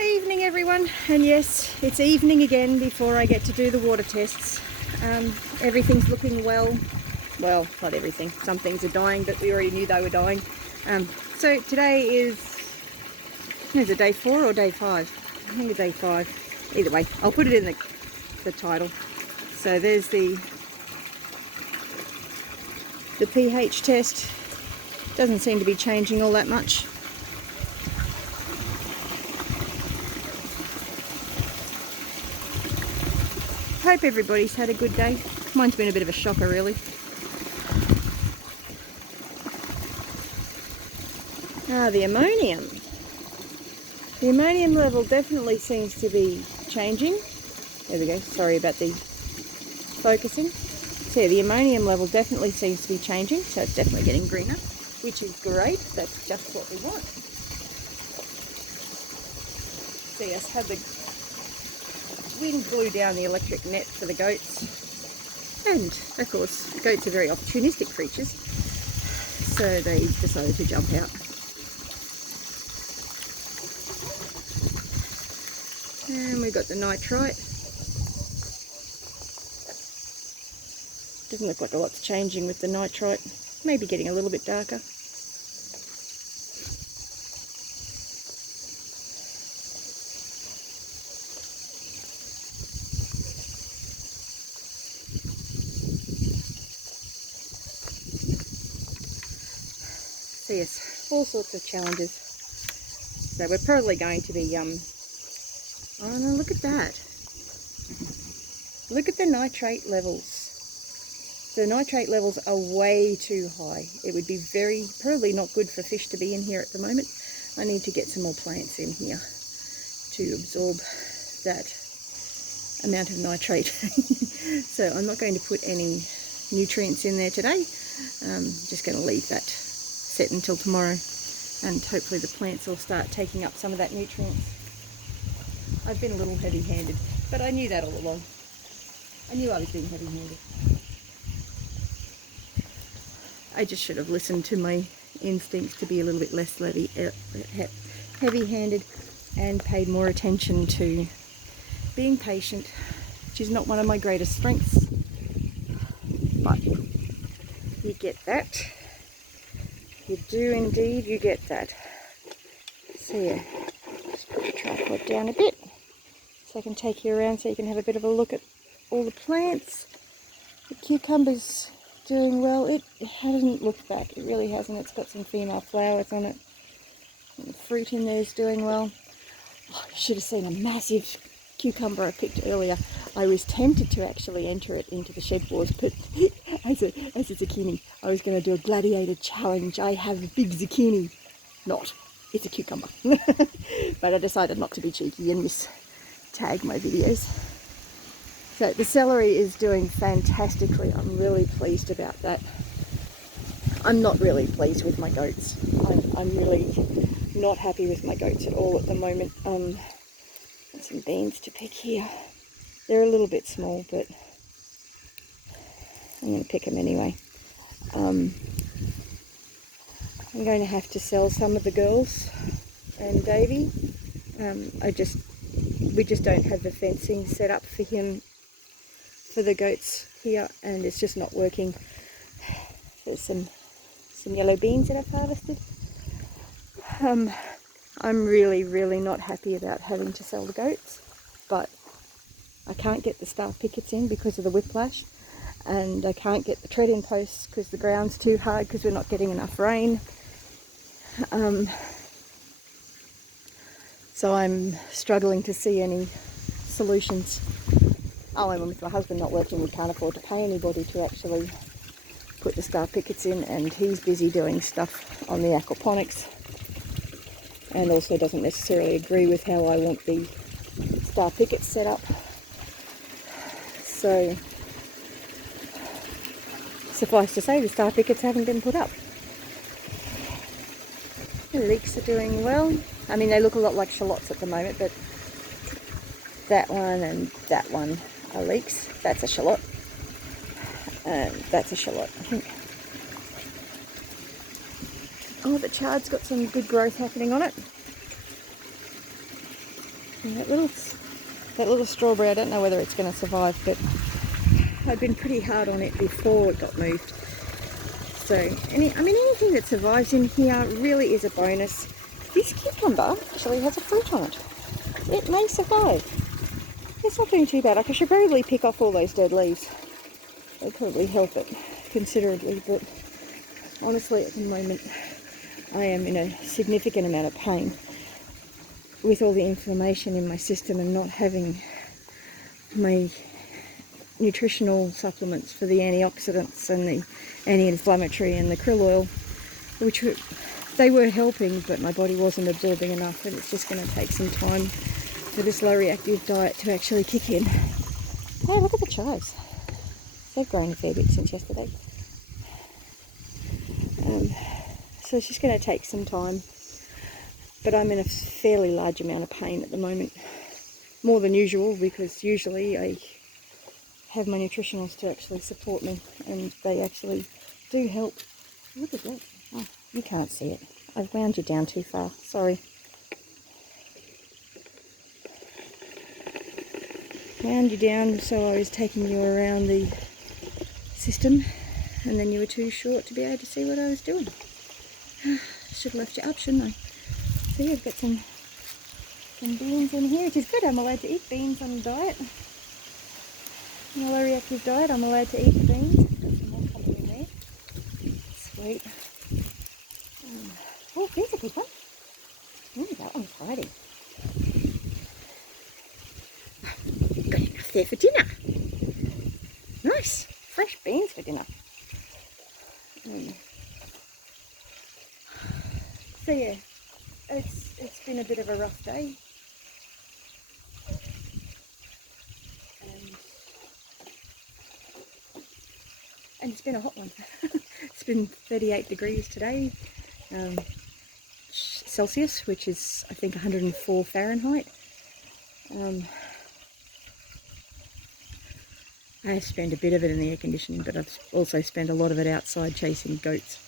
Evening everyone, and yes, it's evening again before I get to do the water tests. Everything's looking well, not everything, some things are dying, but we already knew they were dying. So today is it day 4 or day 5? I think it's day 5. Either way, I'll put it in the title. So there's the pH test. Doesn't seem to be changing all that much. Hope everybody's had a good day. Mine's been a bit of a shocker, really. The ammonium. The ammonium level definitely seems to be changing. There we go, sorry about the focusing. So yeah, the ammonium level definitely seems to be changing, so it's definitely getting greener, which is great. That's just what we want. See us have the wind blew down the electric net for the goats, and of course goats are very opportunistic creatures, so they decided to jump out. And we've got the nitrite. Doesn't look like a lot's changing with the nitrite, maybe getting a little bit darker. So yes, all sorts of challenges. So we're probably going to be, oh no, look at that. Look at the nitrate levels. The nitrate levels are way too high. It would be probably not good for fish to be in here at the moment. I need to get some more plants in here to absorb that amount of nitrate. So I'm not going to put any nutrients in there today. Just going to leave that set until tomorrow, and hopefully the plants will start taking up some of that nutrients. I've been a little heavy-handed, but I knew that all along. I knew I was being heavy-handed. I just should have listened to my instincts to be a little bit less heavy-handed and paid more attention to being patient, which is not one of my greatest strengths, but you get that. You do indeed, you get that. So yeah, just put the tripod down a bit so I can take you around so you can have a bit of a look at all the plants. The cucumber's doing well. It hasn't looked back, it really hasn't. It's got some female flowers on it. And the fruit in there is doing well. Oh, you should have seen a massive cucumber I picked earlier. I was tempted to actually enter it into the shed wars, but as a zucchini, I was going to do a gladiator challenge. I have a big zucchini. It's a cucumber. But I decided not to be cheeky and tag my videos. So the celery is doing fantastically. I'm really pleased about that. I'm not really pleased with my goats. I'm really not happy with my goats at all at the moment. Some beans to pick here. They're a little bit small, but I'm going to pick them anyway. I'm going to have to sell some of the girls and Davey. We just don't have the fencing set up for him, for the goats here, and it's just not working. There's some yellow beans that I've harvested. I'm really not happy about having to sell the goats, but I can't get the star pickets in because of the whiplash, and I can't get the tread-in posts because the ground's too hard because we're not getting enough rain. So I'm struggling to see any solutions. Oh, and with my husband not working, we can't afford to pay anybody to actually put the star pickets in, and he's busy doing stuff on the aquaponics, and also doesn't necessarily agree with how I want the star pickets set up. So suffice to say, the star pickets haven't been put up. The leeks are doing well. I mean, they look a lot like shallots at the moment, but that one and that one are leeks. That's a shallot, and that's a shallot, I think. Oh, the chard's got some good growth happening on it. And that little strawberry, I don't know whether it's going to survive, but I've been pretty hard on it before it got moved. So, anything that survives in here really is a bonus. This cucumber actually has a fruit on it. It may survive. It's not doing too bad. Like, I should probably pick off all those dead leaves. They'll probably help it considerably, but honestly at the moment I am in a significant amount of pain with all the inflammation in my system and not having my nutritional supplements for the antioxidants and the anti-inflammatory and the krill oil, which they were helping, but my body wasn't absorbing enough, and it's just going to take some time for this low reactive diet to actually kick in. Hey, look at the chives. They've grown a fair bit since yesterday. So it's just going to take some time, but I'm in a fairly large amount of pain at the moment, more than usual, because usually I have my nutritionals to actually support me, and they actually do help. Look at that. Oh, you can't see it. I've wound you down too far. Sorry. Wound you down so I was taking you around the system, and then you were too short to be able to see what I was doing. Should have left you up, shouldn't I? See, I've got some beans in here, which is good. I'm allowed to eat beans on a diet. On a low reactive diet, I'm allowed to eat beans. Got some more coming in there. Sweet. Oh, there's a good one. Oh, that one's hiding. Got enough there for dinner. Nice, fresh beans for dinner. So yeah, it's been a bit of a rough day. And it's been a hot one. It's been 38 degrees today, Celsius, which is I think 104 Fahrenheit. I have spent a bit of it in the air conditioning, but I've also spent a lot of it outside chasing goats,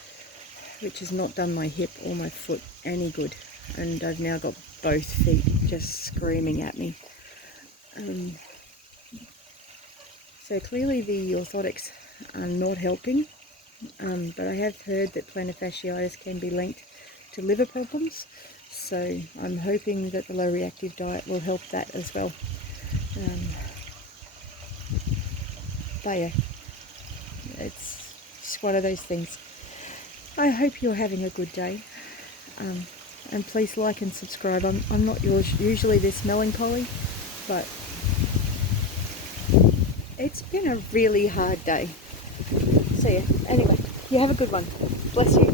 which has not done my hip or my foot any good. And I've now got both feet just screaming at me. So clearly the orthotics are not helping, but I have heard that plantar fasciitis can be linked to liver problems, so I'm hoping that the low reactive diet will help that as well. But yeah, it's just one of those things. I hope you're having a good day, and please like and subscribe. I'm not usually this melancholy, but it's been a really hard day. So yeah, anyway, you have a good one. Bless you.